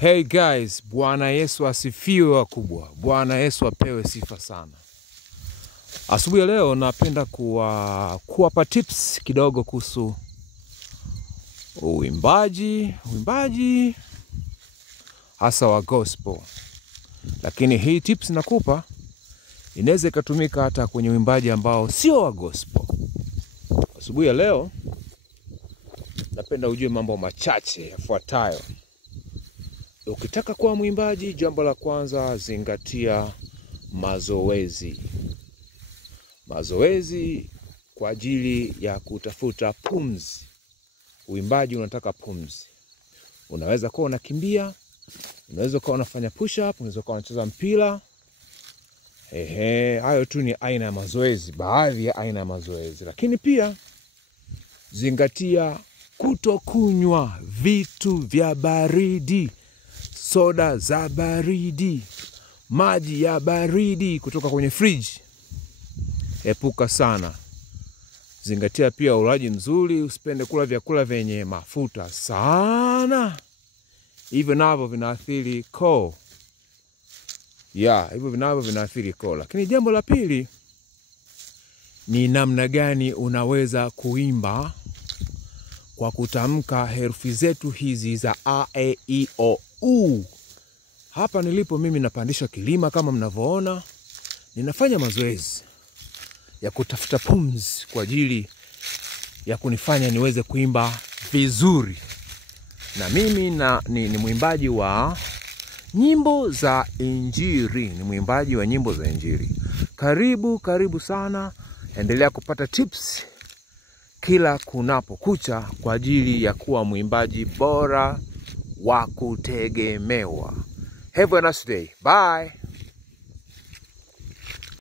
Hey guys, Bwana Yesu asifiwe wakubwa. Bwana Yesu apewe sifa sana. Asubuhi ya leo napenda kuwapa tips kidogo kuhusu uimbaji hasa wa gospel. Lakini hii tips nakupa inaweza ikatumika hata kwenye uimbaji ambao sio wa gospel. Asubuhi ya leo napenda ujue mambo machache yafuatayo. Ukitaka kuwa mwimbaji, jambo la kwanza zingatia mazoezi. Mazoezi kwa ajili ya kutafuta pumzi. Uimbaji unataka pumzi. Unaweza kuwa unakimbia, unaweza kuwa unafanya push up, unaweza kuwa unacheza mpira. Hayo tu ni aina ya mazoezi, baadhi ya aina ya mazoezi. Lakini pia zingatia kutokunywa vitu vya baridi. Soda za baridi, maji ya baridi kutoka kwenye fridge. Epuka sana. Zingatia pia ulaji mzuri, usipende kula vyakula vyenye mafuta sana. Hivyo navyo vinaathiri koo. Hivyo navyo vinaathiri koo. Lakini jambo la pili ni namna gani unaweza kuimba kwa kutamka herufi zetu hizi za A, E, I, O, U. Hapa nilipo mimi napandisha kilima kama mnavyoona. Ninafanya mazoezi ya kutafuta pumzi kwa ajili ya kunifanya niweze kuimba vizuri. Na mimi ni mwimbaji wa nyimbo za Injili. Ni mwimbaji wa nyimbo za Injili. Karibu sana. Endelea kupata tips kila kunapokucha kwa ajili ya kuwa mwimbaji bora wa kutegemewa. Have a nice day. Bye.